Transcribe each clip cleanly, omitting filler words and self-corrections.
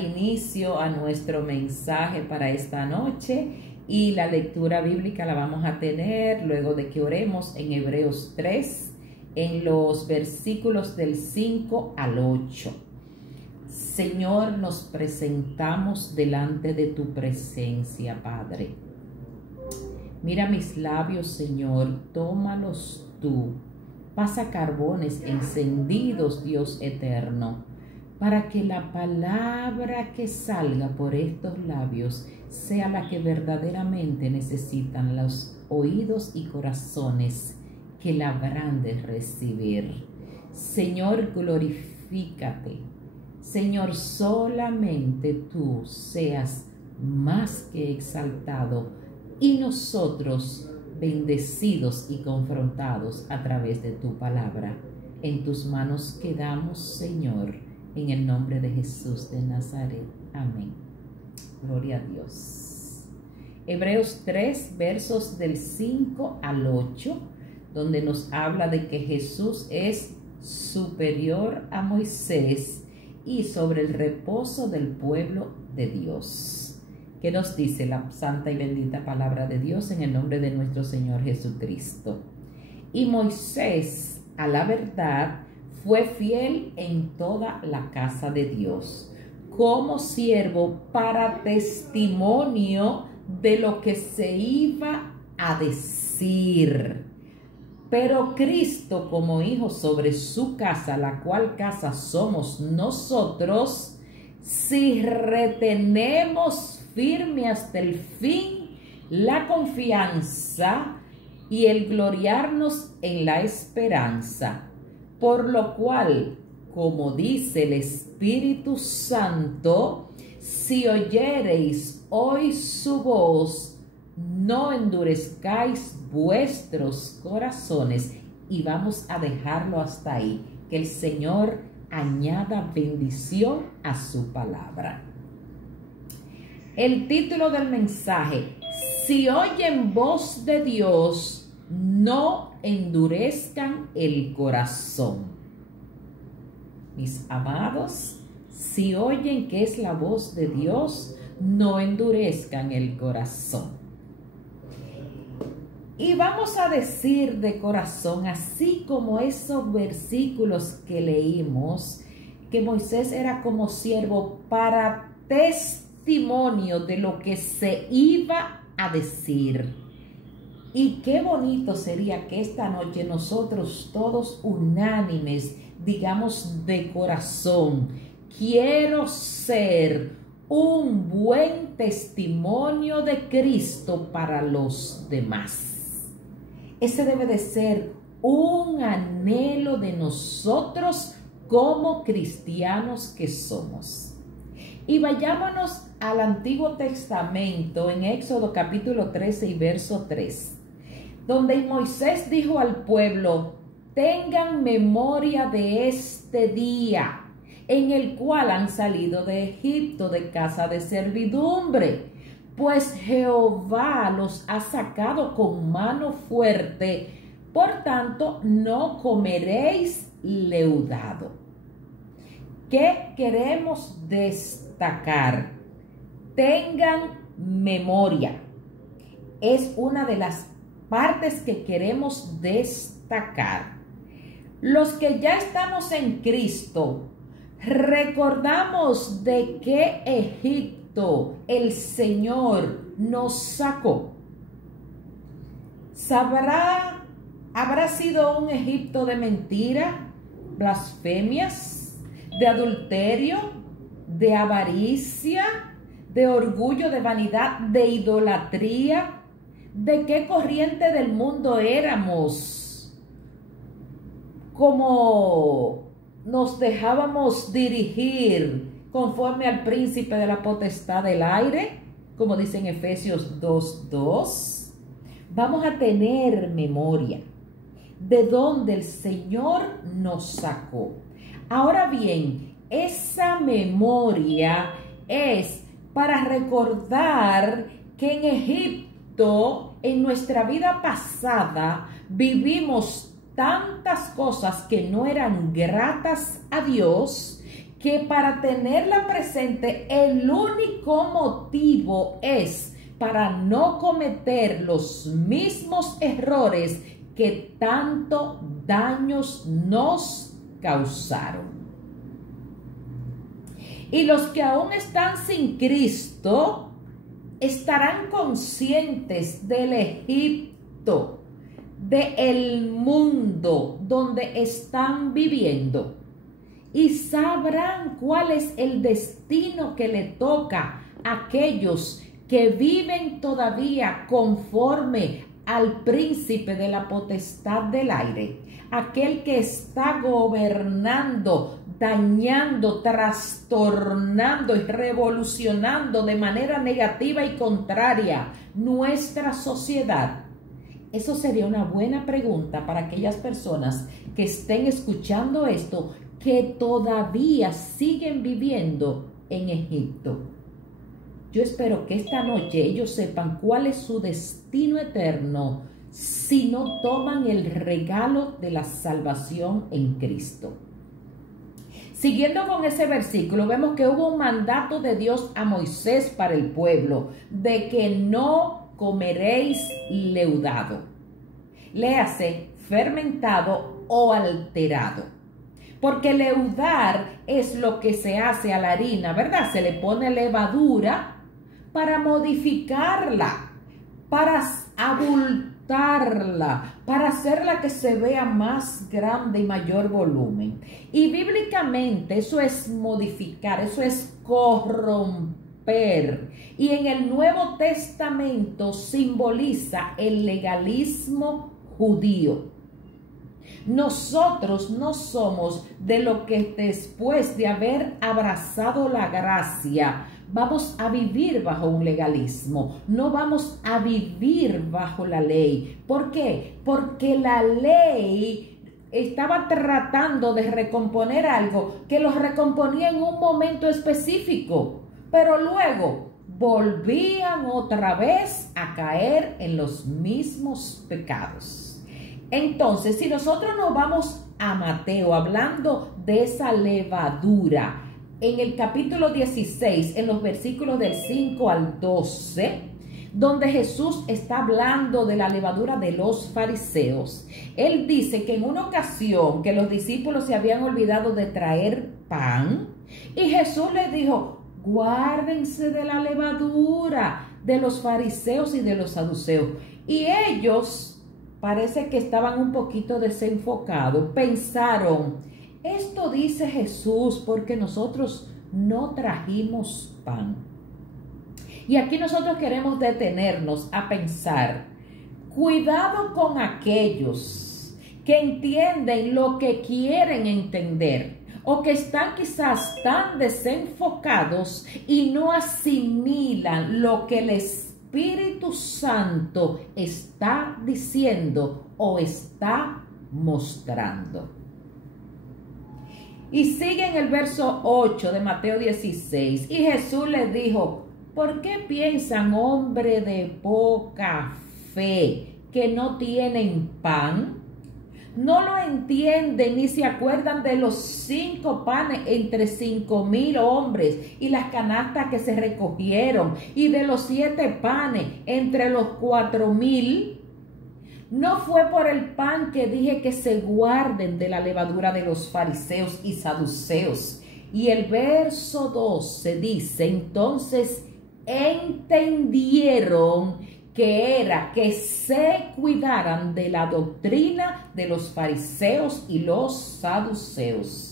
Inicio a nuestro mensaje para esta noche y la lectura bíblica la vamos a tener luego de que oremos en Hebreos 3 en los versículos del 5 al 8. Señor, nos presentamos delante de tu presencia, Padre. Mira mis labios, Señor, tómalos tú. Pasa carbones encendidos, Dios eterno, para que la palabra que salga por estos labios sea la que verdaderamente necesitan los oídos y corazones que la habrán de recibir. Señor, glorifícate. Señor, solamente tú seas más que exaltado y nosotros bendecidos y confrontados a través de tu palabra. En tus manos quedamos, Señor, en el nombre de Jesús de Nazaret. Amén. Gloria a Dios. Hebreos 3, versos del 5 al 8, donde nos habla de que Jesús es superior a Moisés y sobre el reposo del pueblo de Dios. ¿Qué nos dice la santa y bendita palabra de Dios en el nombre de nuestro Señor Jesucristo? Y Moisés, a la verdad, fue fiel en toda la casa de Dios, como siervo para testimonio de lo que se iba a decir. Pero Cristo como hijo sobre su casa, la cual casa somos nosotros, si retenemos firme hasta el fin la confianza y el gloriarnos en la esperanza. Por lo cual, como dice el Espíritu Santo, si oyereis hoy su voz, no endurezcáis vuestros corazones. Y vamos a dejarlo hasta ahí. Que el Señor añada bendición a su palabra. El título del mensaje: si oyen voz de Dios, no endurezcan el corazón. Mis amados, si oyen que es la voz de Dios, no endurezcan el corazón. Y vamos a decir de corazón, así como esos versículos que leímos, que Moisés era como siervo para testimonio de lo que se iba a decir. Y qué bonito sería que esta noche nosotros todos unánimes digamos de corazón: quiero ser un buen testimonio de Cristo para los demás. Ese debe de ser un anhelo de nosotros como cristianos que somos. Y vayámonos al Antiguo Testamento en Éxodo capítulo 13 y verso 3. Donde Moisés dijo al pueblo: tengan memoria de este día en el cual han salido de Egipto, de casa de servidumbre, pues Jehová los ha sacado con mano fuerte, por tanto no comeréis leudado. ¿Qué queremos destacar? Tengan memoria. Es una de las partes que queremos destacar. Los que ya estamos en Cristo, recordamos de qué Egipto el Señor nos sacó. ¿Habrá sido un Egipto de mentira, blasfemias, de adulterio, de avaricia, de orgullo, de vanidad, de idolatría? ¿De qué corriente del mundo éramos? ¿Cómo nos dejábamos dirigir conforme al príncipe de la potestad del aire? Como dice en Efesios 2:2. Vamos a tener memoria de dónde el Señor nos sacó. Ahora bien, esa memoria es para recordar que en Egipto, en nuestra vida pasada, vivimos tantas cosas que no eran gratas a Dios, que para tenerla presente el único motivo es para no cometer los mismos errores que tanto daños nos causaron. Y los que aún están sin Cristo estarán conscientes del Egipto, del mundo donde están viviendo, y sabrán cuál es el destino que le toca a aquellos que viven todavía conforme al príncipe de la potestad del aire, aquel que está gobernando, dañando, trastornando y revolucionando de manera negativa y contraria nuestra sociedad. Eso sería una buena pregunta para aquellas personas que estén escuchando esto, que todavía siguen viviendo en Egipto. Yo espero que esta noche ellos sepan cuál es su destino eterno si no toman el regalo de la salvación en Cristo. Siguiendo con ese versículo, vemos que hubo un mandato de Dios a Moisés para el pueblo, de que no comeréis leudado. Léase fermentado o alterado. Porque leudar es lo que se hace a la harina, ¿verdad? Se le pone levadura para modificarla, para abultarla, para hacerla que se vea más grande y mayor volumen. Y bíblicamente eso es modificar, eso es corromper. Y en el Nuevo Testamento simboliza el legalismo judío. Nosotros no somos de lo que después de haber abrazado la gracia vamos a vivir bajo un legalismo, no vamos a vivir bajo la ley. ¿Por qué? Porque la ley estaba tratando de recomponer algo que los recomponía en un momento específico, pero luego volvían otra vez a caer en los mismos pecados. Entonces, si nosotros nos vamos a Mateo, hablando de esa levadura, en el capítulo 16, en los versículos del 5 al 12, donde Jesús está hablando de la levadura de los fariseos, él dice que en una ocasión que los discípulos se habían olvidado de traer pan, y Jesús les dijo: guárdense de la levadura de los fariseos y de los saduceos. Y ellos parece que estaban un poquito desenfocados, pensaron: esto dice Jesús porque nosotros no trajimos pan. Y aquí nosotros queremos detenernos a pensar: cuidado con aquellos que entienden lo que quieren entender, o que están quizás tan desenfocados y no asimilan lo que el Espíritu Santo está diciendo o está mostrando. Y sigue en el verso 8 de Mateo 16. Y Jesús les dijo: ¿por qué piensan, hombre de poca fe, que no tienen pan? No lo entienden ni se acuerdan de los 5 panes entre 5,000 hombres y las canastas que se recogieron, y de los 7 panes entre los 4,000. No fue por el pan que dije que se guarden de la levadura de los fariseos y saduceos. Y el verso 12 dice: entonces entendieron que era que se cuidaran de la doctrina de los fariseos y los saduceos.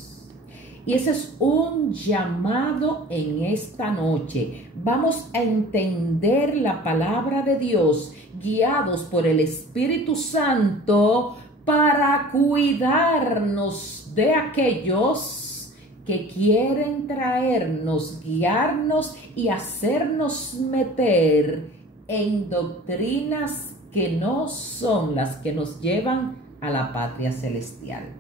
Y ese es un llamado en esta noche. Vamos a entender la palabra de Dios, guiados por el Espíritu Santo, para cuidarnos de aquellos que quieren traernos, guiarnos y hacernos meter en doctrinas que no son las que nos llevan a la patria celestial.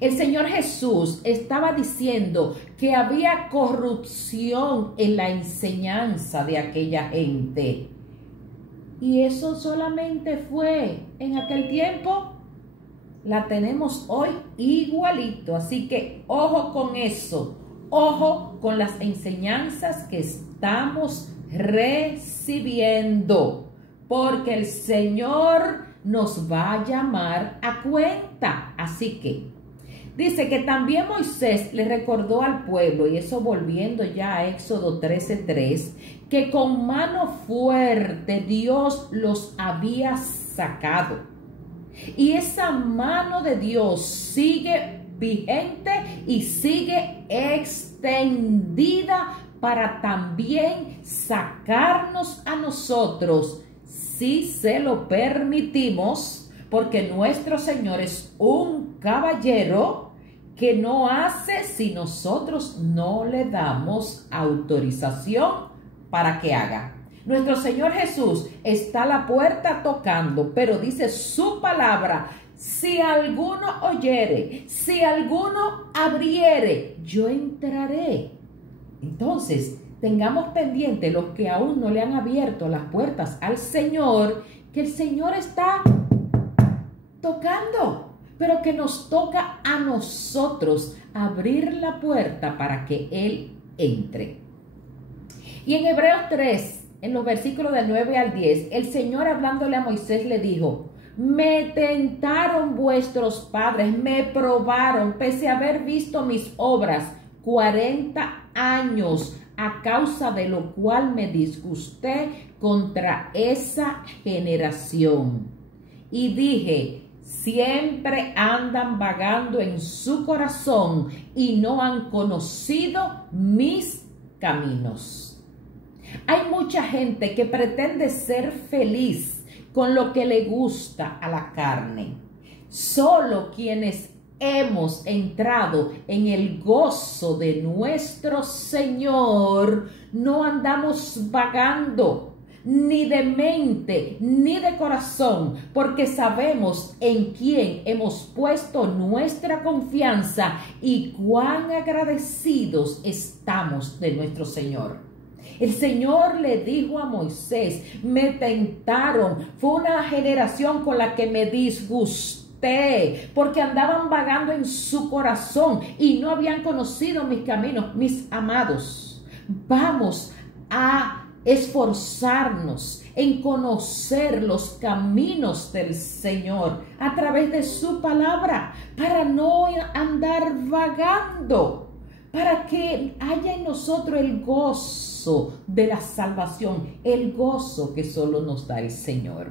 El Señor Jesús estaba diciendo que había corrupción en la enseñanza de aquella gente. ¿Y eso solamente fue en aquel tiempo? la tenemos hoy igualito. Así que ojo con eso, ojo con las enseñanzas que estamos recibiendo, porque el Señor nos va a llamar a cuenta. Así que dice que también Moisés le recordó al pueblo, y eso volviendo ya a Éxodo 13:3, que con mano fuerte Dios los había sacado. Y esa mano de Dios sigue vigente y sigue extendida para también sacarnos a nosotros, si se lo permitimos, porque nuestro Señor es un caballero que no hace si nosotros no le damos autorización para que haga. Nuestro Señor Jesús está a la puerta tocando, pero dice su palabra: si alguno oyere, si alguno abriere, yo entraré. Entonces, tengamos pendiente los que aún no le han abierto las puertas al Señor, que el Señor está tocando, pero que nos toca a nosotros abrir la puerta para que Él entre. Y en Hebreos 3, en los versículos del 9 al 10, el Señor hablándole a Moisés le dijo: me tentaron vuestros padres, me probaron, pese a haber visto mis obras 40 años, a causa de lo cual me disgusté contra esa generación. Y dije: siempre andan vagando en su corazón y no han conocido mis caminos. Hay mucha gente que pretende ser feliz con lo que le gusta a la carne. Solo quienes hemos entrado en el gozo de nuestro Señor no andamos vagando, ni de mente, ni de corazón, porque sabemos en quién hemos puesto nuestra confianza y cuán agradecidos estamos de nuestro Señor. El Señor le dijo a Moisés: me tentaron, fue una generación con la que me disgusté, porque andaban vagando en su corazón y no habían conocido mis caminos. Mis amados, vamos a esforzarnos en conocer los caminos del Señor a través de su palabra, para no andar vagando, para que haya en nosotros el gozo de la salvación, el gozo que solo nos da el Señor.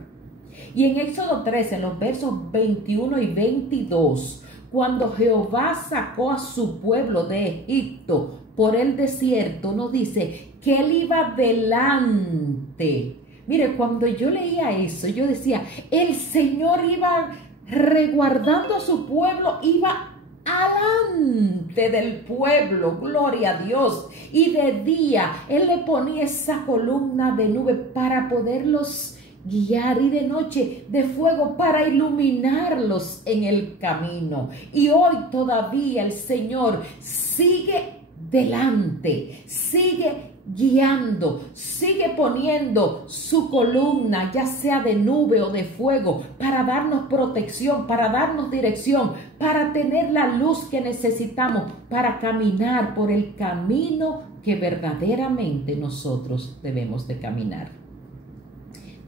Y en Éxodo 13, en los versos 21 y 22, cuando Jehová sacó a su pueblo de Egipto por el desierto, nos dice que Él iba delante. Mire, cuando yo leía eso, yo decía: el Señor iba resguardando a su pueblo, iba alante del pueblo, gloria a Dios. Y de día Él le ponía esa columna de nube para poderlos guiar, y de noche de fuego para iluminarlos en el camino. Y hoy todavía el Señor sigue delante, sigue guiando, sigue poniendo su columna, ya sea de nube o de fuego, para darnos protección, para darnos dirección, para tener la luz que necesitamos para caminar por el camino que verdaderamente nosotros debemos de caminar.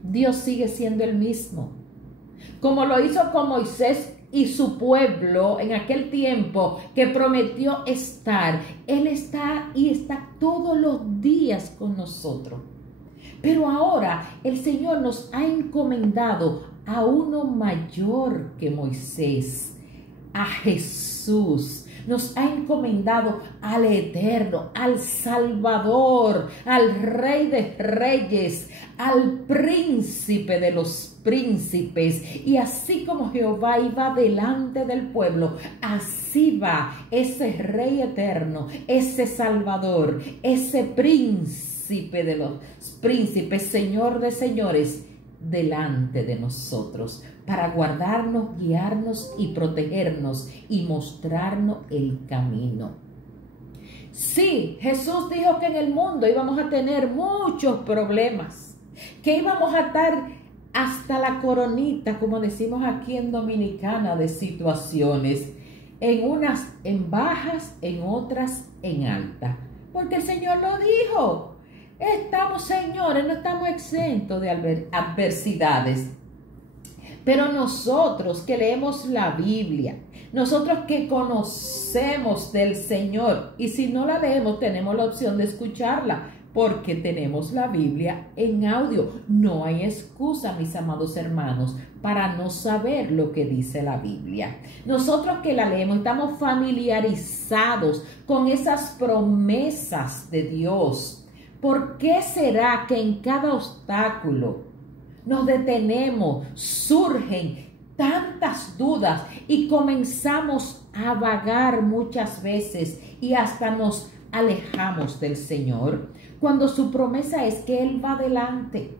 Dios sigue siendo el mismo, como lo hizo con Moisés y su pueblo en aquel tiempo que prometió estar. Él está y está todos los días con nosotros. Pero ahora el Señor nos ha encomendado a uno mayor que Moisés, a Jesús. Nos ha encomendado al Eterno, al Salvador, al Rey de Reyes, al Príncipe de los Príncipes. Y así como Jehová iba delante del pueblo, así va ese Rey eterno, ese Salvador, ese Príncipe de los Príncipes, Señor de señores, delante de nosotros, para guardarnos, guiarnos y protegernos y mostrarnos el camino. Sí, Jesús dijo que en el mundo íbamos a tener muchos problemas, que íbamos a estar hasta la coronita, como decimos aquí en Dominicana, de situaciones, en unas en bajas, en otras en alta, porque el Señor lo dijo. Estamos, señores, no estamos exentos de adversidades. Pero nosotros que leemos la Biblia, nosotros que conocemos del Señor, y si no la leemos, tenemos la opción de escucharla, porque tenemos la Biblia en audio. No hay excusa, mis amados hermanos, para no saber lo que dice la Biblia. Nosotros que la leemos, estamos familiarizados con esas promesas de Dios. ¿Por qué será que en cada obstáculo nos detenemos, surgen tantas dudas y comenzamos a vagar muchas veces y hasta nos alejamos del Señor? Cuando su promesa es que Él va adelante,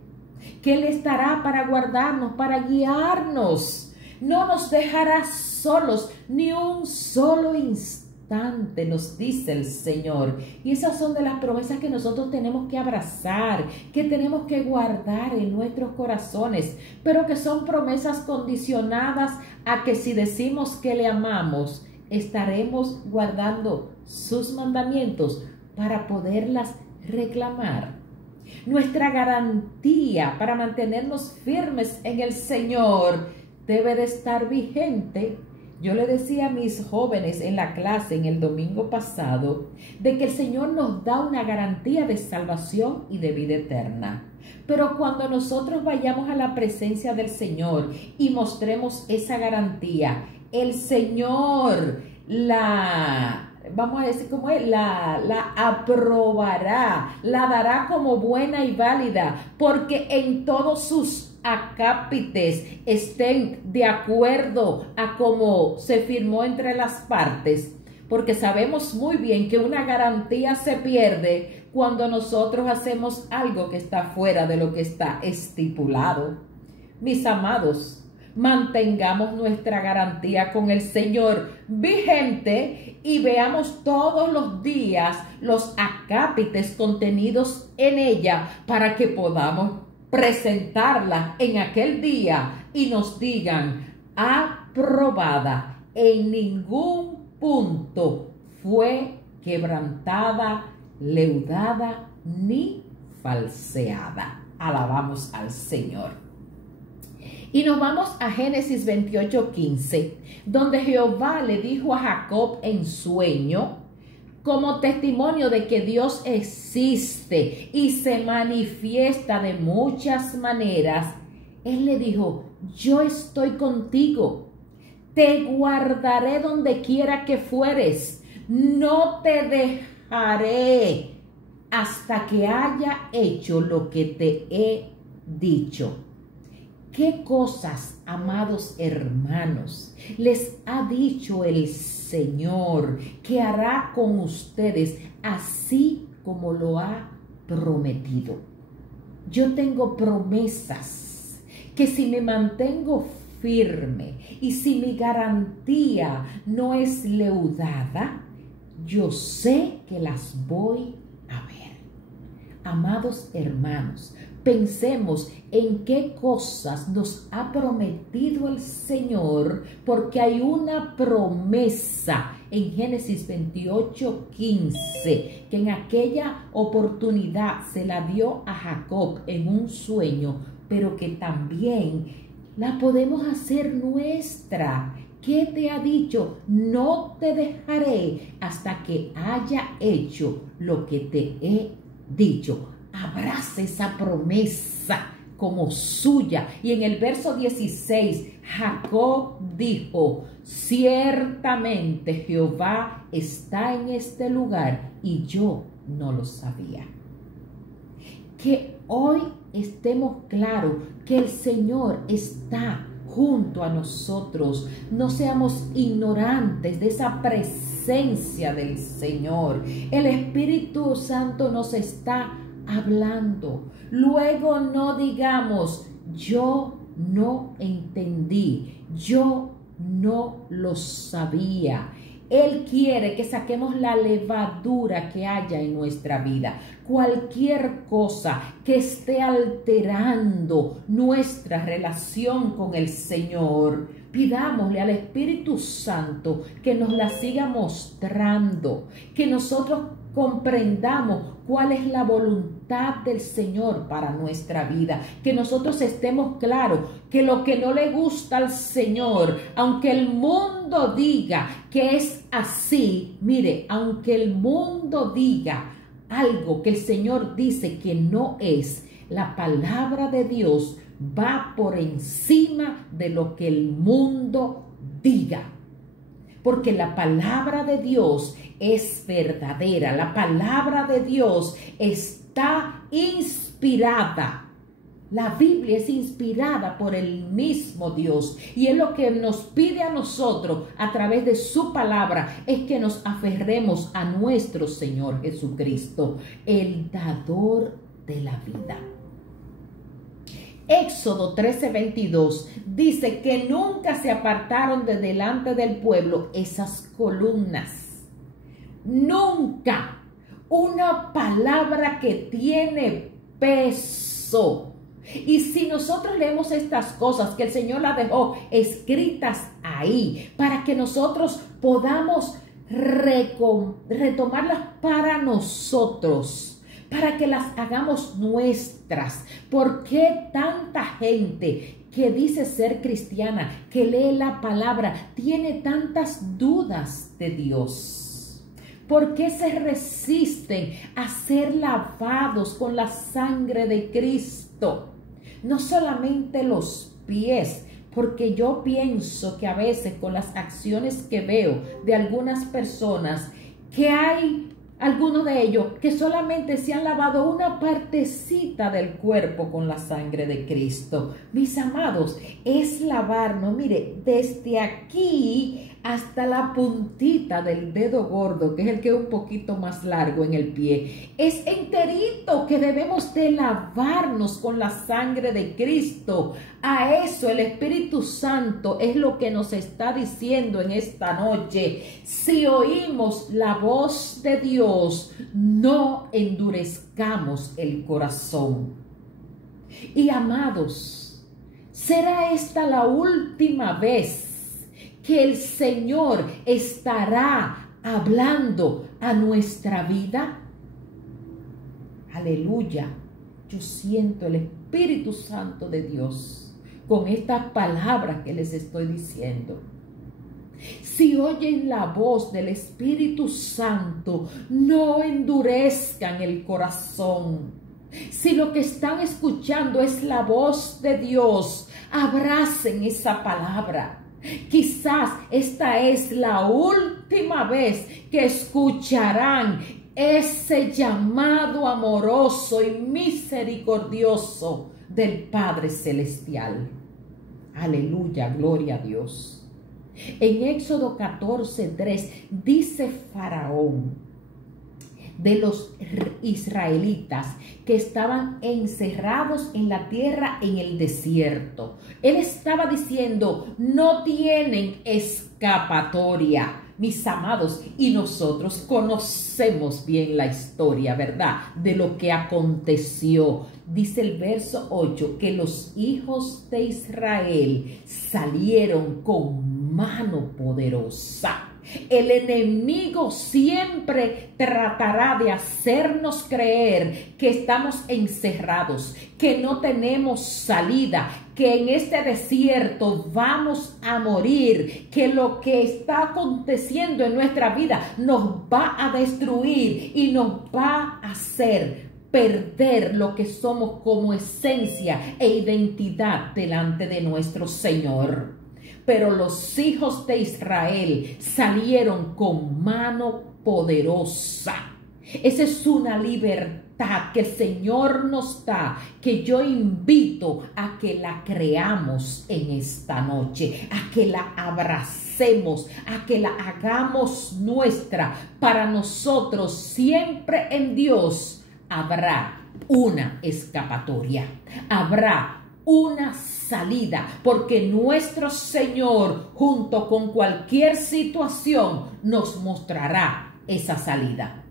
que Él estará para guardarnos, para guiarnos, no nos dejará solos ni un solo instante, nos dice el Señor. Y esas son de las promesas que nosotros tenemos que abrazar, que tenemos que guardar en nuestros corazones, pero que son promesas condicionadas a que si decimos que le amamos, estaremos guardando sus mandamientos para poderlas reclamar. Nuestra garantía para mantenernos firmes en el Señor debe de estar vigente. Yo le decía a mis jóvenes en la clase en el domingo pasado de que el Señor nos da una garantía de salvación y de vida eterna. Pero cuando nosotros vayamos a la presencia del Señor y mostremos esa garantía, el Señor vamos a decir cómo es, la aprobará, la dará como buena y válida, porque en todos sus acápites estén de acuerdo a cómo se firmó entre las partes, porque sabemos muy bien que una garantía se pierde cuando nosotros hacemos algo que está fuera de lo que está estipulado. Mis amados, mantengamos nuestra garantía con el Señor vigente y veamos todos los días los acápites contenidos en ella para que podamos presentarla en aquel día y nos digan: aprobada, en ningún punto fue quebrantada, leudada ni falseada. Alabamos al Señor. Y nos vamos a Génesis 28:15, donde Jehová le dijo a Jacob en sueño, como testimonio de que Dios existe y se manifiesta de muchas maneras. Él le dijo: yo estoy contigo, te guardaré donde quiera que fueres, no te dejaré hasta que haya hecho lo que te he dicho. ¿Qué cosas, amados hermanos, les ha dicho el Señor que hará con ustedes, así como lo ha prometido? Yo tengo promesas que si me mantengo firme y si mi garantía no es leudada, yo sé que las voy a ver. Amados hermanos, pensemos en qué cosas nos ha prometido el Señor, porque hay una promesa en Génesis 28:15 que en aquella oportunidad se la dio a Jacob en un sueño, pero que también la podemos hacer nuestra. ¿Qué te ha dicho? No te dejaré hasta que haya hecho lo que te he dicho. Abraza esa promesa como suya. Y en el verso 16, Jacob dijo: ciertamente Jehová está en este lugar y yo no lo sabía. Que hoy estemos claros que el Señor está junto a nosotros. No seamos ignorantes de esa presencia del Señor. El Espíritu Santo nos está hablando. Luego no digamos: yo no entendí, yo no lo sabía. Él quiere que saquemos la levadura que haya en nuestra vida. Cualquier cosa que esté alterando nuestra relación con el Señor, pidámosle al Espíritu Santo que nos la siga mostrando, que nosotros comprendamos cuál es la voluntad del Señor para nuestra vida, que nosotros estemos claros que lo que no le gusta al Señor, aunque el mundo diga que es así, mire, aunque el mundo diga algo que el Señor dice que no es, la palabra de Dios va por encima de lo que el mundo diga. Porque la palabra de Dios es verdadera. La palabra de Dios está inspirada. La Biblia es inspirada por el mismo Dios. Y es lo que nos pide a nosotros a través de su palabra, es que nos aferremos a nuestro Señor Jesucristo, el dador de la vida. Éxodo 13:22 dice que nunca se apartaron de delante del pueblo esas columnas. Nunca. Una palabra que tiene peso. Y si nosotros leemos estas cosas que el Señor las dejó escritas ahí para que nosotros podamos retomarlas para nosotros, para que las hagamos nuestras. ¿Por qué tanta gente que dice ser cristiana, que lee la palabra, tiene tantas dudas de Dios? ¿Por qué se resisten a ser lavados con la sangre de Cristo? No solamente los pies, porque yo pienso que a veces con las acciones que veo de algunas personas, que hay algunos de ellos que solamente se han lavado una partecita del cuerpo con la sangre de Cristo. Mis amados, es lavarnos, mire, desde aquí hasta la puntita del dedo gordo, que es el que es un poquito más largo en el pie. Es enterito que debemos de lavarnos con la sangre de Cristo. A eso el Espíritu Santo es lo que nos está diciendo en esta noche. Si oímos la voz de Dios, no endurezcamos el corazón. Y amados, ¿será esta la última vez que el Señor estará hablando a nuestra vida? Aleluya. Yo siento el Espíritu Santo de Dios con estas palabras que les estoy diciendo. Si oyen la voz del Espíritu Santo, no endurezcan el corazón. Si lo que están escuchando es la voz de Dios, abracen esa palabra. Quizás esta es la última vez que escucharán ese llamado amoroso y misericordioso del Padre Celestial. Aleluya, gloria a Dios. En Éxodo 14:3 dice Faraón de los israelitas que estaban encerrados en la tierra en el desierto. Él estaba diciendo, no tienen escapatoria. Mis amados, y nosotros conocemos bien la historia, ¿verdad? De lo que aconteció. Dice el verso 8, que los hijos de Israel salieron con mano poderosa. El enemigo siempre tratará de hacernos creer que estamos encerrados, que no tenemos salida, que en este desierto vamos a morir, que lo que está aconteciendo en nuestra vida nos va a destruir y nos va a hacer perder lo que somos como esencia e identidad delante de nuestro Señor. Pero los hijos de Israel salieron con mano poderosa. Esa es una libertad que el Señor nos da, que yo invito a que la creamos en esta noche, a que la abracemos, a que la hagamos nuestra. Para nosotros siempre en Dios habrá una escapatoria, habrá una salida, porque nuestro Señor, junto con cualquier situación, nos mostrará esa salida.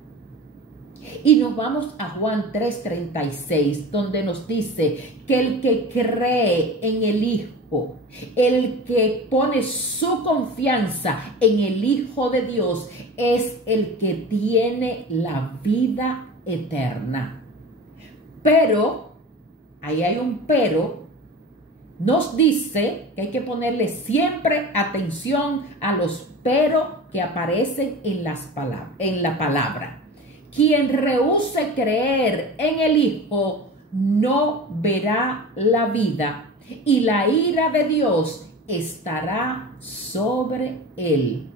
Y nos vamos a Juan 3:36, donde nos dice que el que cree en el Hijo, el que pone su confianza en el Hijo de Dios, es el que tiene la vida eterna. Pero, ahí hay un pero, nos dice que hay que ponerle siempre atención a los pero que aparecen en la palabra. Quien rehúse creer en el Hijo no verá la vida, y la ira de Dios estará sobre él.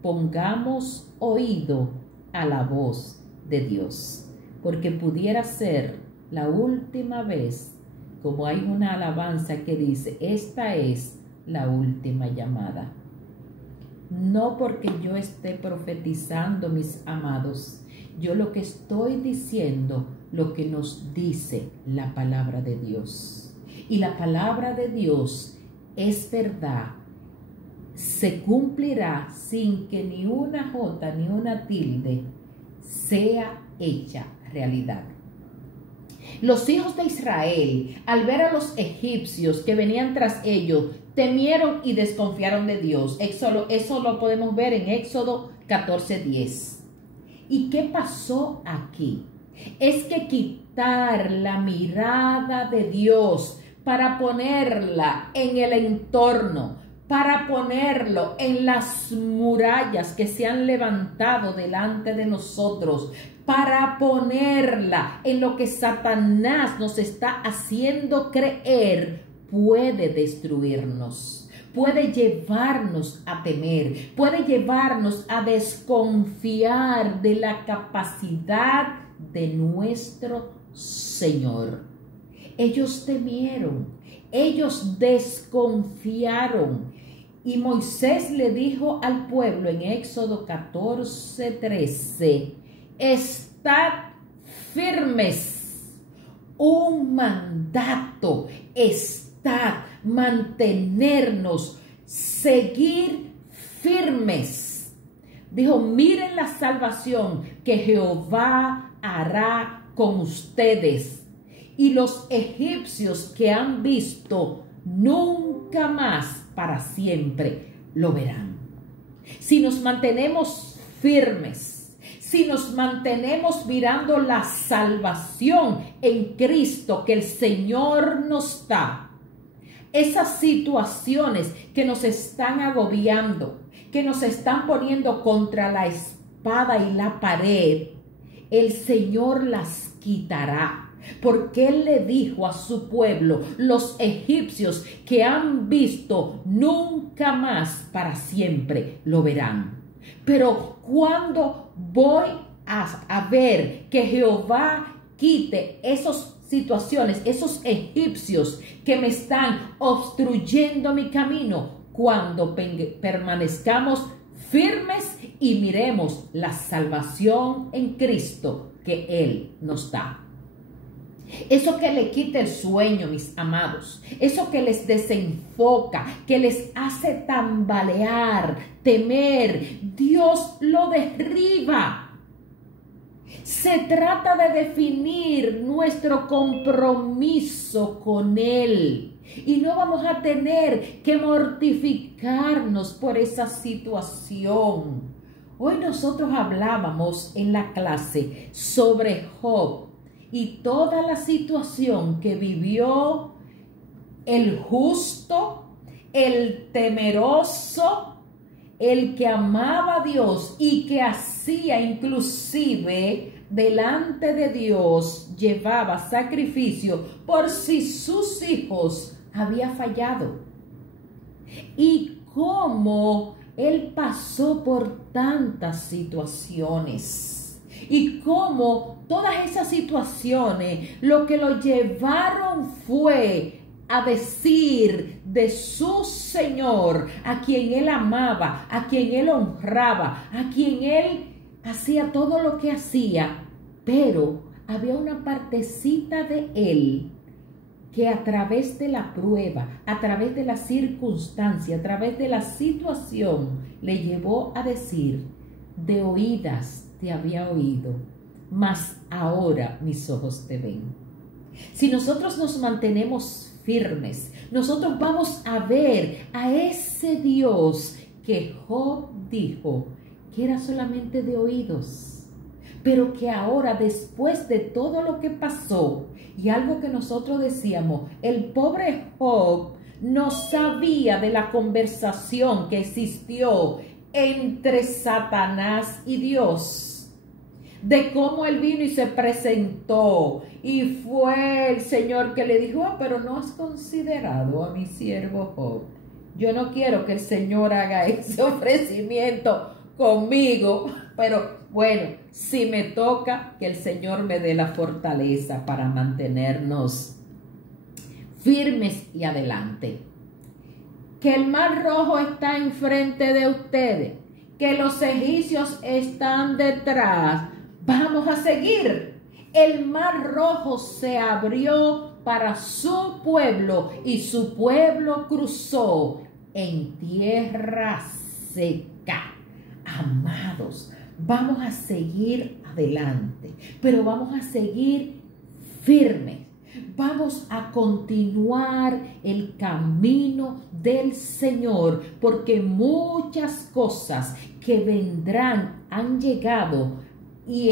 Pongamos oído a la voz de Dios, porque pudiera ser la última vez, como hay una alabanza que dice, esta es la última llamada. No porque yo esté profetizando, mis amados, yo lo que estoy diciendo, lo que nos dice la palabra de Dios. Y la palabra de Dios es verdad, se cumplirá sin que ni una jota ni una tilde sea hecha realidad. Los hijos de Israel, al ver a los egipcios que venían tras ellos, temieron y desconfiaron de Dios. Eso lo podemos ver en Éxodo 14:10. ¿Y qué pasó aquí? Es que quitar la mirada de Dios para ponerla en el entorno, para ponerlo en las murallas que se han levantado delante de nosotros, para ponerla en lo que Satanás nos está haciendo creer, puede destruirnos. Puede llevarnos a temer, puede llevarnos a desconfiar de la capacidad de nuestro Señor. Ellos temieron, ellos desconfiaron. Y Moisés le dijo al pueblo en Éxodo 14:13, estad firmes, un mandato, estad, mantenernos, seguir firmes. Dijo, miren la salvación que Jehová hará con ustedes. Y los egipcios que han visto, nunca más para siempre lo verán. Si nos mantenemos firmes, si nos mantenemos mirando la salvación en Cristo que el Señor nos da, esas situaciones que nos están agobiando, que nos están poniendo contra la espada y la pared, el Señor las quitará. Porque Él le dijo a su pueblo, los egipcios que han visto, nunca más para siempre lo verán. Pero cuando voy a ver que Jehová quite esas situaciones, esos egipcios que me están obstruyendo mi camino, cuando permanezcamos firmes y miremos la salvación en Cristo que Él nos da. Eso que le quita el sueño, mis amados, eso que les desenfoca, que les hace tambalear, temer, Dios lo derriba. Se trata de definir nuestro compromiso con Él. Y no vamos a tener que mortificarnos por esa situación. Hoy nosotros hablábamos en la clase sobre Job y toda la situación que vivió el justo, el temeroso, el que amaba a Dios y que hacía inclusive delante de Dios, llevaba sacrificio por si sus hijos había fallado. Y cómo él pasó por tantas situaciones. Y cómo todas esas situaciones lo que lo llevaron fue a decir de su Señor, a quien él amaba, a quien él honraba, a quien él hacía todo lo que hacía, pero había una partecita de él que a través de la prueba, a través de la circunstancia, a través de la situación, le llevó a decir: de oídas te había oído, mas ahora mis ojos te ven. Si nosotros nos mantenemos firmes, nosotros vamos a ver a ese Dios que Job dijo que era solamente de oídos, pero que ahora, después de todo lo que pasó, y algo que nosotros decíamos, el pobre Job no sabía de la conversación que existió entre Satanás y Dios, de cómo él vino y se presentó, y fue el Señor que le dijo: pero no has considerado a mi siervo Job. Yo no quiero que el Señor haga ese ofrecimiento conmigo, pero bueno, si me toca, que el Señor me dé la fortaleza para mantenernos firmes y adelante. Que el mar rojo está enfrente de ustedes, que los egipcios están detrás. Vamos a seguir. El mar rojo se abrió para su pueblo y su pueblo cruzó en tierra seca. Amados, vamos a seguir adelante, pero vamos a seguir firmes. Vamos a continuar el camino del Señor, porque muchas cosas que vendrán, han llegado y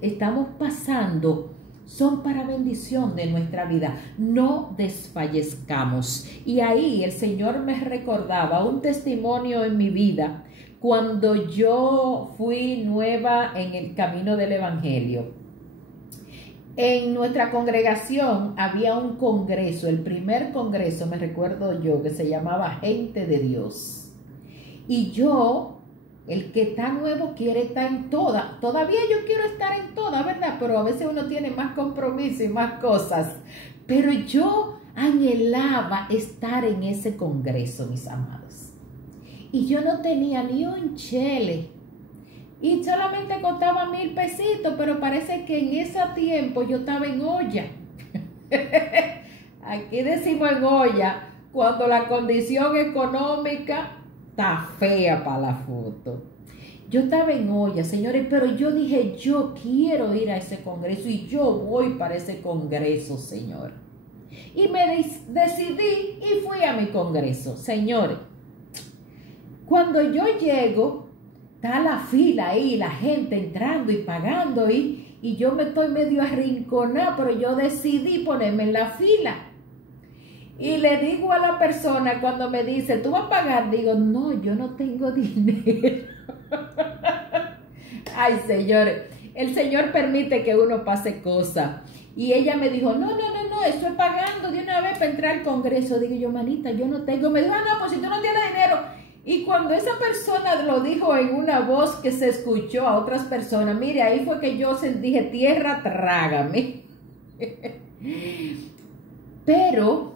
estamos pasando, son para bendición de nuestra vida. No desfallezcamos. Y ahí el Señor me recordaba un testimonio en mi vida cuando yo fui nueva en el camino del Evangelio. En nuestra congregación había un congreso, el primer congreso, me recuerdo yo, que se llamaba Gente de Dios. Y yo, el que está nuevo, quiere estar en toda. Todavía yo quiero estar en toda, ¿verdad? Pero a veces uno tiene más compromiso y más cosas. Pero yo anhelaba estar en ese congreso, mis amados. Y yo no tenía ni un chele. Y solamente costaba 1,000 pesitos, pero parece que en ese tiempo yo estaba en olla. Aquí decimos en olla cuando la condición económica está fea para la foto. Yo estaba en olla, señores, pero yo dije: yo quiero ir a ese congreso y yo voy para ese congreso, Señor. Y me decidí y fui a mi congreso, señores. Cuando yo llego, está la fila ahí, la gente entrando y pagando y yo me estoy medio arrinconada, pero yo decidí ponerme en la fila. Y le digo a la persona cuando me dice: ¿tú vas a pagar? Digo: no, yo no tengo dinero. Ay, señores, el Señor permite que uno pase cosas. Y ella me dijo: no, estoy pagando de una vez para entrar al congreso. Digo yo: manita, yo no tengo. Me dijo: no, pues si tú no tienes dinero. Y cuando esa persona lo dijo en una voz que se escuchó a otras personas, mire, ahí fue que yo dije: tierra, trágame. Pero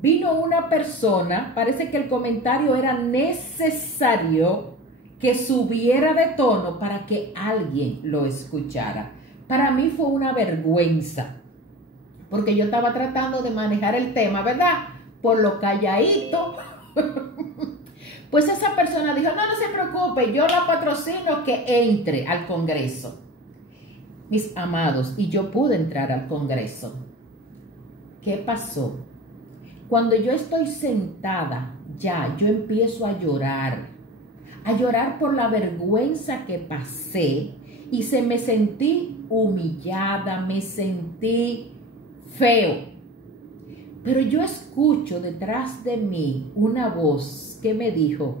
vino una persona, parece que el comentario era necesario que subiera de tono para que alguien lo escuchara. Para mí fue una vergüenza, porque yo estaba tratando de manejar el tema, ¿verdad? Por lo calladito. Pues esa persona dijo: no se preocupe, yo la patrocino que entre al congreso. Mis amados, y yo pude entrar al congreso. ¿Qué pasó? Cuando yo estoy sentada, yo empiezo a llorar por la vergüenza que pasé, y me sentí humillada, me sentí feo. Pero yo escucho detrás de mí una voz que me dijo: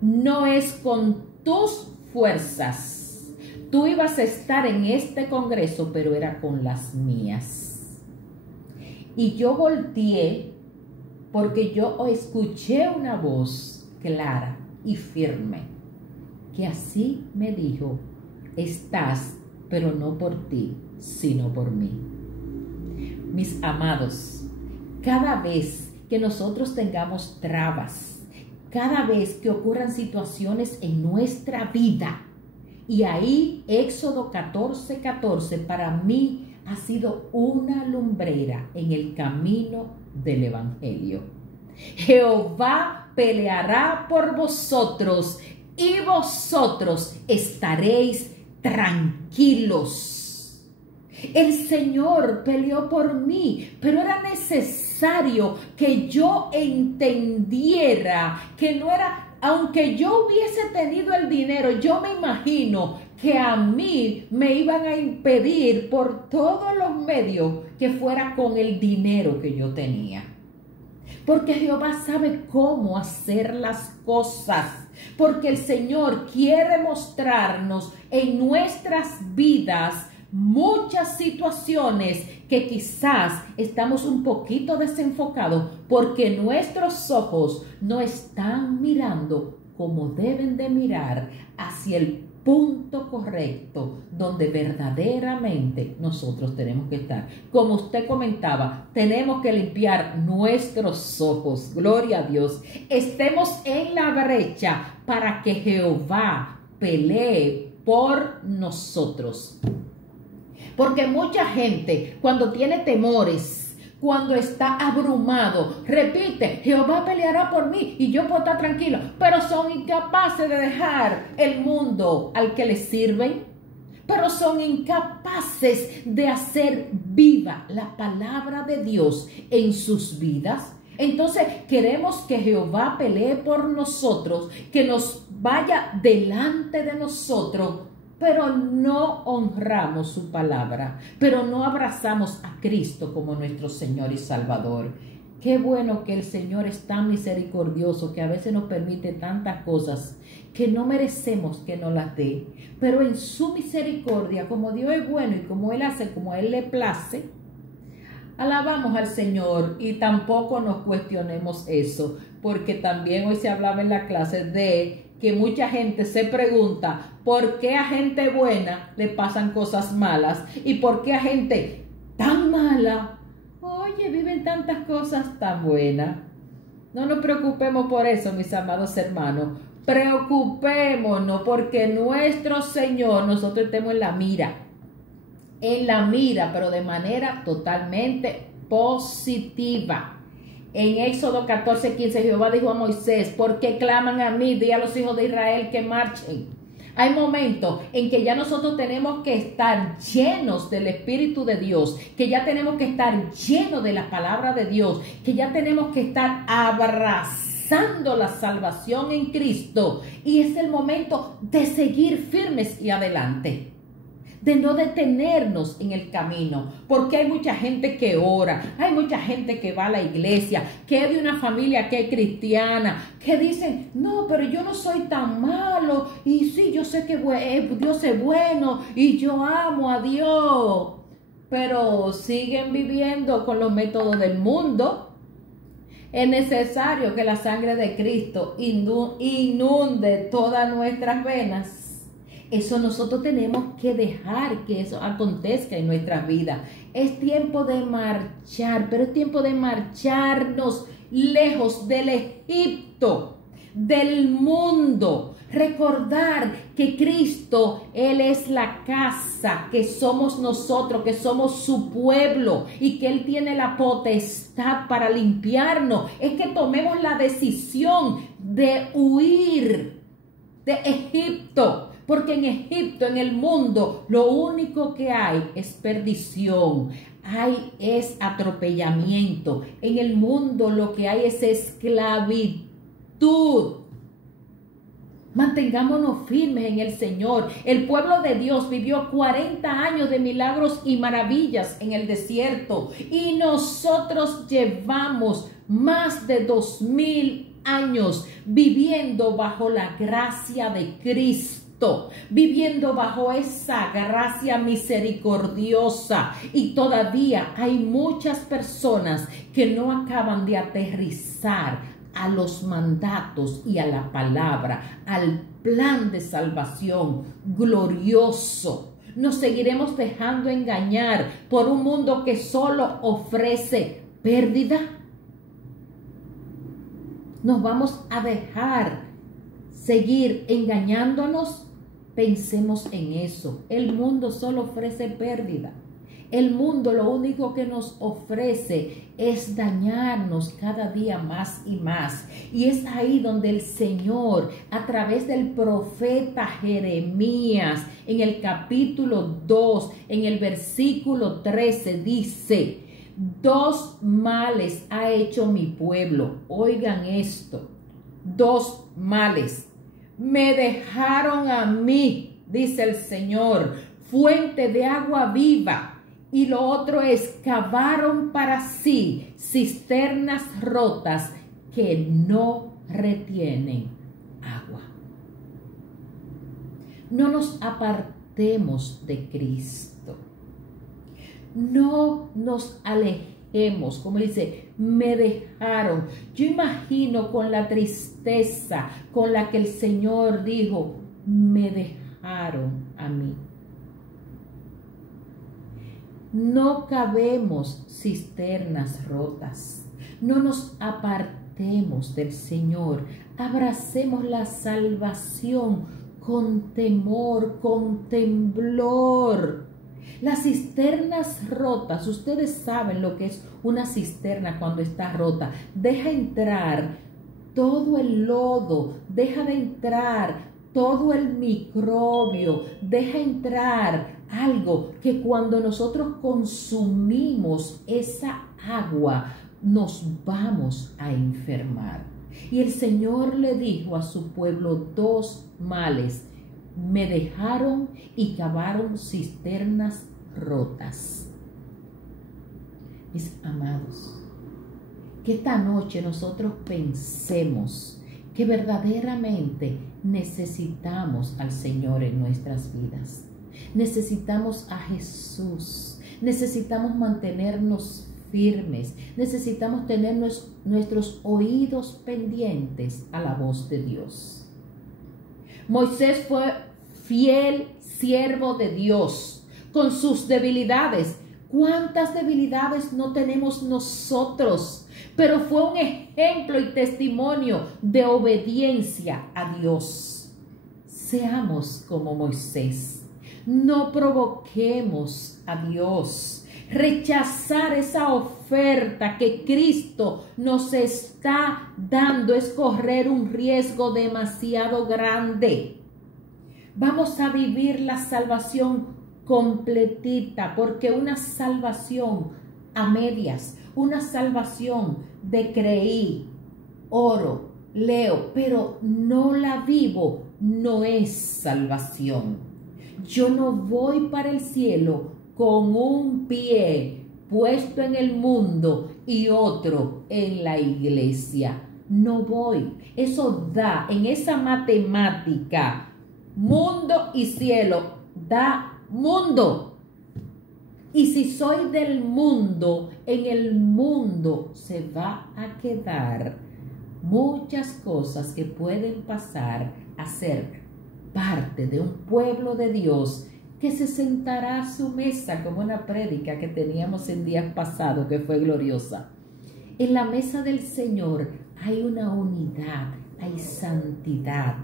no es con tus fuerzas. Tú ibas a estar en este congreso, pero era con las mías. Y yo volteé porque yo escuché una voz clara y firme que así me dijo: estás, pero no por ti, sino por mí. Mis amados, cada vez que nosotros tengamos trabas, cada vez que ocurran situaciones en nuestra vida, y ahí Éxodo 14:14 para mí ha sido una lumbrera en el camino del Evangelio. Jehová peleará por vosotros y vosotros estaréis tranquilos. El Señor peleó por mí, pero era necesario que yo entendiera que no era, aunque yo hubiese tenido el dinero, yo me imagino que a mí me iban a impedir por todos los medios que fuera con el dinero que yo tenía. Porque Jehová sabe cómo hacer las cosas. Porque el Señor quiere mostrarnos en nuestras vidas muchas situaciones que quizás estamos un poquito desenfocados porque nuestros ojos no están mirando como deben de mirar hacia el punto correcto donde verdaderamente nosotros tenemos que estar. Como usted comentaba, tenemos que limpiar nuestros ojos, gloria a Dios. Estemos en la brecha para que Jehová pelee por nosotros. Porque mucha gente cuando tiene temores, cuando está abrumado, repite, Jehová peleará por mí y yo puedo estar tranquilo, pero son incapaces de dejar el mundo al que les sirven, pero son incapaces de hacer viva la palabra de Dios en sus vidas. Entonces queremos que Jehová pelee por nosotros, que nos vaya delante de nosotros, pero no honramos su palabra, pero no abrazamos a Cristo como nuestro Señor y Salvador. Qué bueno que el Señor es tan misericordioso que a veces nos permite tantas cosas que no merecemos que nos las dé, pero en su misericordia, como Dios es bueno y como Él hace, como a Él le place, alabamos al Señor y tampoco nos cuestionemos eso, porque también hoy se hablaba en la clase de que mucha gente se pregunta por qué a gente buena le pasan cosas malas y por qué a gente tan mala, oye, viven tantas cosas tan buenas. No nos preocupemos por eso, mis amados hermanos. Preocupémonos porque nuestro Señor, nosotros estemos en la mira, pero de manera totalmente positiva. En Éxodo 14:15 Jehová dijo a Moisés, ¿por qué claman a mí? Di a los hijos de Israel que marchen. Hay momentos en que ya nosotros tenemos que estar llenos del Espíritu de Dios, que ya tenemos que estar llenos de la palabra de Dios, que ya tenemos que estar abrazando la salvación en Cristo. Y es el momento de seguir firmes y adelante, de no detenernos en el camino, porque hay mucha gente que ora, hay mucha gente que va a la iglesia, que es de una familia que es cristiana, que dicen, no, pero yo no soy tan malo, y sí, yo sé que Dios es bueno, y yo amo a Dios, pero siguen viviendo con los métodos del mundo. Es necesario que la sangre de Cristo inunde todas nuestras venas. Eso nosotros tenemos que dejar que eso acontezca en nuestras vidas. Es tiempo de marchar, pero es tiempo de marcharnos lejos del Egipto, del mundo. Recordar que Cristo, Él es la casa, que somos nosotros, que somos su pueblo y que Él tiene la potestad para limpiarnos. Es que tomemos la decisión de huir de Egipto. Porque en Egipto, en el mundo, lo único que hay es perdición, es atropellamiento. En el mundo lo que hay es esclavitud. Mantengámonos firmes en el Señor. El pueblo de Dios vivió 40 años de milagros y maravillas en el desierto. Y nosotros llevamos más de 2000 años viviendo bajo la gracia de Cristo, viviendo bajo esa gracia misericordiosa, y todavía hay muchas personas que no acaban de aterrizar a los mandatos y a la palabra, al plan de salvación glorioso. Nos seguiremos dejando engañar por un mundo que solo ofrece pérdida. Nos vamos a dejar seguir engañándonos. Pensemos en eso. El mundo solo ofrece pérdida. El mundo lo único que nos ofrece es dañarnos cada día más y más. Y es ahí donde el Señor, a través del profeta Jeremías, en el capítulo 2, en el versículo 13, dice: dos males ha hecho mi pueblo. Oigan esto, dos males. Me dejaron a mí, dice el Señor, fuente de agua viva. Y lo otro es, cavaron para sí cisternas rotas que no retienen agua. No nos apartemos de Cristo. No nos alejemos, como dice, me dejaron. Yo imagino con la tristeza con la que el Señor dijo, me dejaron a mí. No cabemos cisternas rotas. No nos apartemos del Señor. Abracemos la salvación con temor, con temblor. Las cisternas rotas, ustedes saben lo que es una cisterna cuando está rota. Deja entrar todo el lodo, deja de entrar todo el microbio, deja entrar algo que cuando nosotros consumimos esa agua nos vamos a enfermar. Y el Señor le dijo a su pueblo dos males: me dejaron y cavaron cisternas rotas. Mis amados, que esta noche nosotros pensemos que verdaderamente necesitamos al Señor en nuestras vidas. Necesitamos a Jesús. Necesitamos mantenernos firmes. Necesitamos tener nuestros oídos pendientes a la voz de Dios. Moisés fue fiel siervo de Dios con sus debilidades. ¿Cuántas debilidades no tenemos nosotros? Pero fue un ejemplo y testimonio de obediencia a Dios. Seamos como Moisés. No provoquemos a Dios. Rechazar esa oferta que Cristo nos está dando es correr un riesgo demasiado grande. Vamos a vivir la salvación completita, porque una salvación a medias, una salvación de creí, oro, leo, pero no la vivo, no es salvación. Yo no voy para el cielo con un pie puesto en el mundo y otro en la iglesia. No voy. Eso da, en esa matemática, mundo y cielo, da mundo. Y si soy del mundo, en el mundo se va a quedar muchas cosas que pueden pasar a ser parte de un pueblo de Dios que se sentará a su mesa, como una prédica que teníamos en días pasados que fue gloriosa. En la mesa del Señor hay una unidad, hay santidad.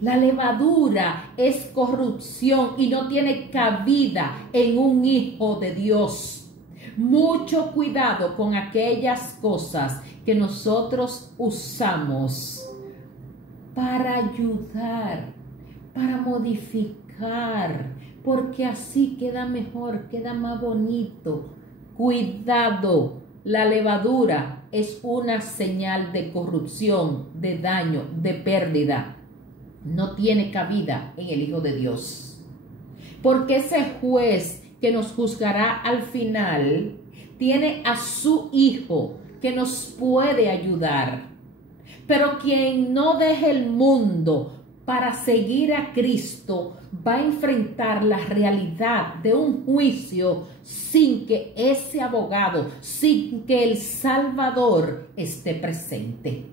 La levadura es corrupción y no tiene cabida en un hijo de Dios. Mucho cuidado con aquellas cosas que nosotros usamos para ayudar, para modificar, porque así queda mejor, queda más bonito. Cuidado, la levadura es una señal de corrupción, de daño, de pérdida. No tiene cabida en el Hijo de Dios. Porque ese juez que nos juzgará al final tiene a su Hijo que nos puede ayudar. Pero quien no deje el mundo para seguir a Cristo va a enfrentar la realidad de un juicio sin que ese abogado, sin que el Salvador esté presente.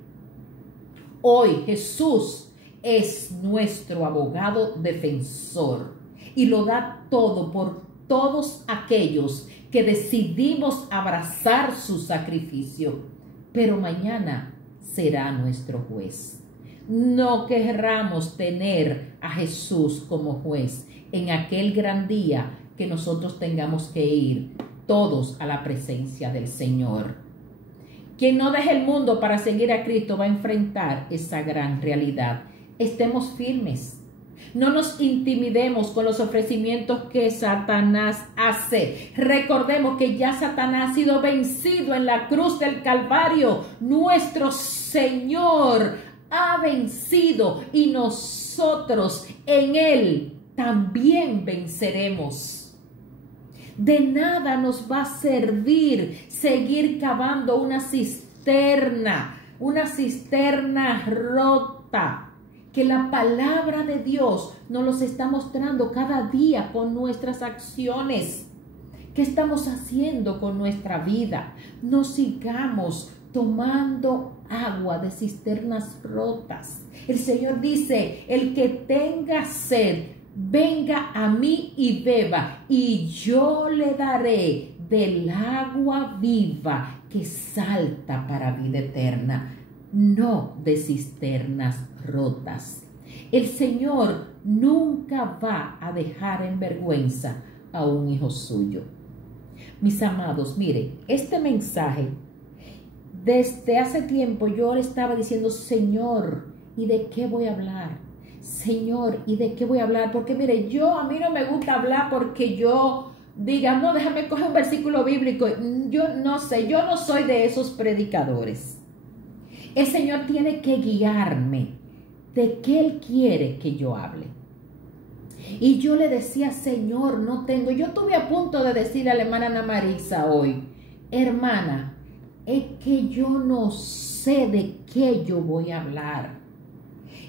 Hoy Jesús es nuestro abogado defensor y lo da todo por todos aquellos que decidimos abrazar su sacrificio. Pero mañana será nuestro juez. No querramos tener a Jesús como juez en aquel gran día que nosotros tengamos que ir todos a la presencia del Señor. Quien no deje el mundo para seguir a Cristo va a enfrentar esa gran realidad. Estemos firmes. No nos intimidemos con los ofrecimientos que Satanás hace. Recordemos que ya Satanás ha sido vencido en la cruz del Calvario. Nuestro Señor ha vencido y nosotros en Él también venceremos. De nada nos va a servir seguir cavando una cisterna rota, que la palabra de Dios nos los está mostrando cada día con nuestras acciones. ¿Qué estamos haciendo con nuestra vida? No sigamos tomando agua de cisternas rotas. El Señor dice, el que tenga sed, venga a mí y beba, y yo le daré del agua viva que salta para vida eterna. No de cisternas rotas. El Señor nunca va a dejar en vergüenza a un hijo suyo. Mis amados, mire, este mensaje, desde hace tiempo yo le estaba diciendo, Señor, ¿y de qué voy a hablar? Señor, ¿y de qué voy a hablar? Porque mire, a mí no me gusta hablar porque yo diga, no, déjame coger un versículo bíblico. Yo no sé, yo no soy de esos predicadores. El Señor tiene que guiarme de qué Él quiere que yo hable. Y yo le decía, Señor, no tengo. Yo estuve a punto de decirle a la hermana Ana Marisa hoy, hermana, es que yo no sé de qué yo voy a hablar.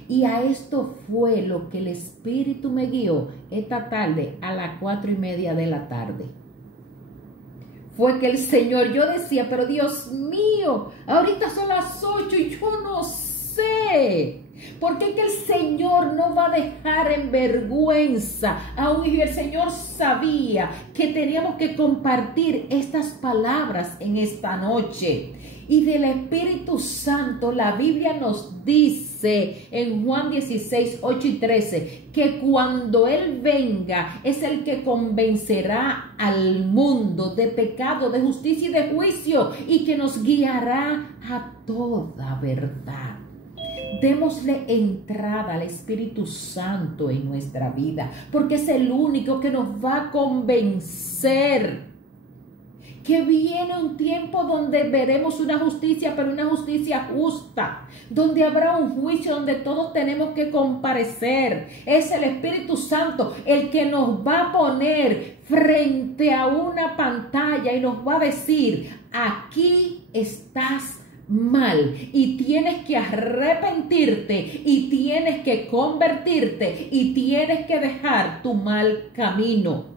Y a esto fue lo que el Espíritu me guió esta tarde a las 4:30 de la tarde. Fue que el Señor, yo decía, pero Dios mío, ahorita son las 8 y yo no sé. Porque es que el Señor no va a dejar en vergüenza a un hijo. El Señor sabía que teníamos que compartir estas palabras en esta noche. Y del Espíritu Santo, la Biblia nos dice en Juan 16, 8 y 13, que cuando Él venga es el que convencerá al mundo de pecado, de justicia y de juicio, y que nos guiará a toda verdad. Démosle entrada al Espíritu Santo en nuestra vida, porque es el único que nos va a convencer. Que viene un tiempo donde veremos una justicia, pero una justicia justa, donde habrá un juicio donde todos tenemos que comparecer. Es el Espíritu Santo el que nos va a poner frente a una pantalla y nos va a decir, aquí estás mal y tienes que arrepentirte y tienes que convertirte y tienes que dejar tu mal camino.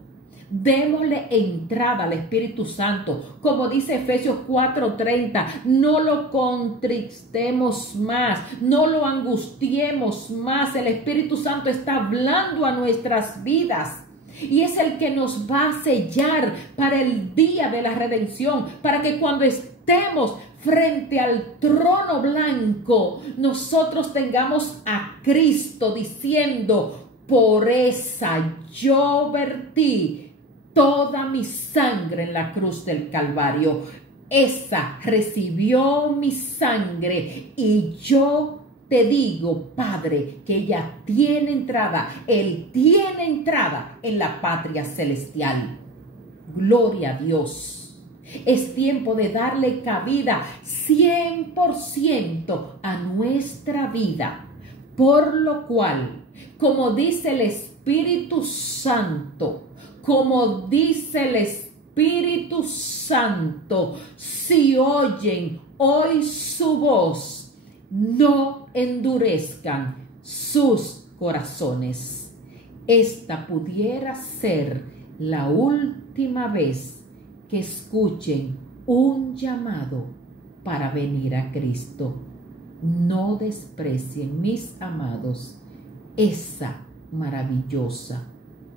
Démosle entrada al Espíritu Santo, como dice Efesios 4:30, no lo contristemos más, no lo angustiemos más. El Espíritu Santo está hablando a nuestras vidas y es el que nos va a sellar para el día de la redención, para que cuando estemos frente al trono blanco, nosotros tengamos a Cristo diciendo, por esa yo vertí toda mi sangre en la cruz del Calvario. Esa recibió mi sangre y yo te digo, Padre, que ella tiene entrada, Él tiene entrada en la patria celestial. Gloria a Dios. Es tiempo de darle cabida 100% a nuestra vida, por lo cual, como dice el Espíritu Santo, como dice el Espíritu Santo, si oyen hoy su voz, no endurezcan sus corazones. Esta pudiera ser la última vez que escuchen un llamado para venir a Cristo. No desprecien, mis amados, esa maravillosa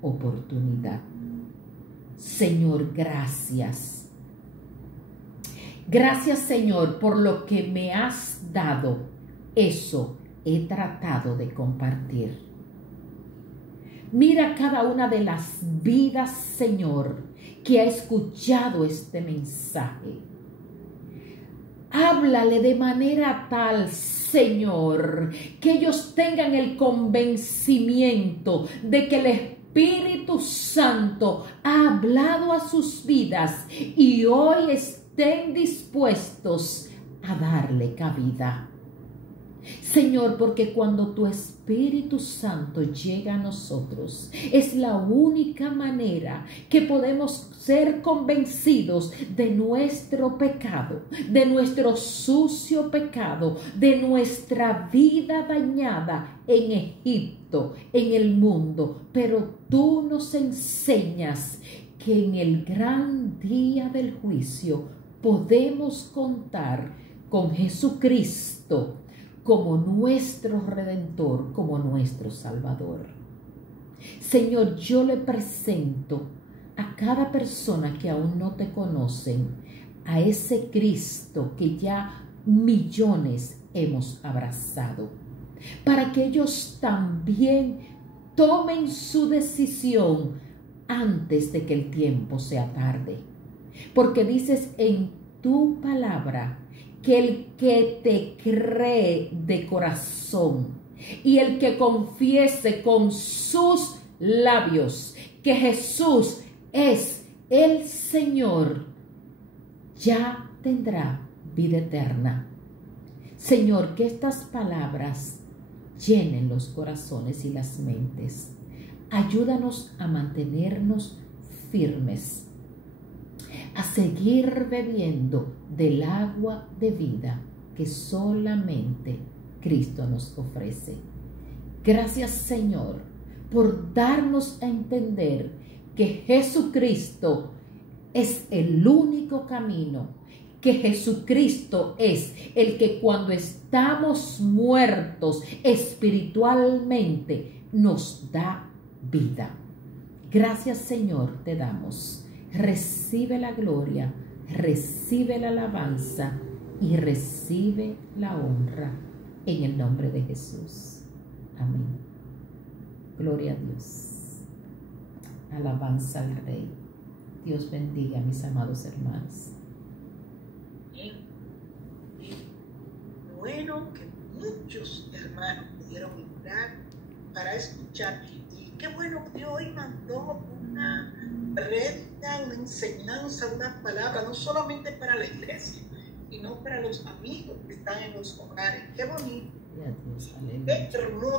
oportunidad. Señor, gracias. Gracias, Señor, por lo que me has dado. Eso he tratado de compartir. Mira cada una de las vidas, Señor, que ha escuchado este mensaje. Háblale de manera tal, Señor, que ellos tengan el convencimiento de que el Espíritu Santo ha hablado a sus vidas y hoy estén dispuestos a darle cabida. Señor, porque cuando tu Espíritu Santo llega a nosotros, es la única manera que podemos ser convencidos de nuestro pecado, de nuestro sucio pecado, de nuestra vida dañada en Egipto, en el mundo. Pero tú nos enseñas que en el gran día del juicio podemos contar con Jesucristo como nuestro Redentor, como nuestro Salvador. Señor, yo le presento a cada persona que aún no te conocen, a ese Cristo que ya millones hemos abrazado, para que ellos también tomen su decisión antes de que el tiempo sea tarde. Porque dices en tu palabra que el que te cree de corazón y el que confiese con sus labios que Jesús es el Señor, ya tendrá vida eterna. Señor, que estas palabras llenen los corazones y las mentes. Ayúdanos a mantenernos firmes, a seguir bebiendo del agua de vida que solamente Cristo nos ofrece. Gracias, Señor, por darnos a entender que Jesucristo es el único camino, que Jesucristo es el que cuando estamos muertos espiritualmente nos da vida. Gracias, Señor, te damos. Recibe la gloria, recibe la alabanza y recibe la honra en el nombre de Jesús. Amén. Gloria a Dios. Alabanza al Rey. Dios bendiga a mis amados hermanos. Bueno, que muchos hermanos pudieron entrar para escuchar. Y qué bueno que Dios hoy mandó una prédica, una enseñanza, una palabra, no solamente para la iglesia, sino para los amigos que están en los hogares. Qué bonito, Dios, qué hermoso.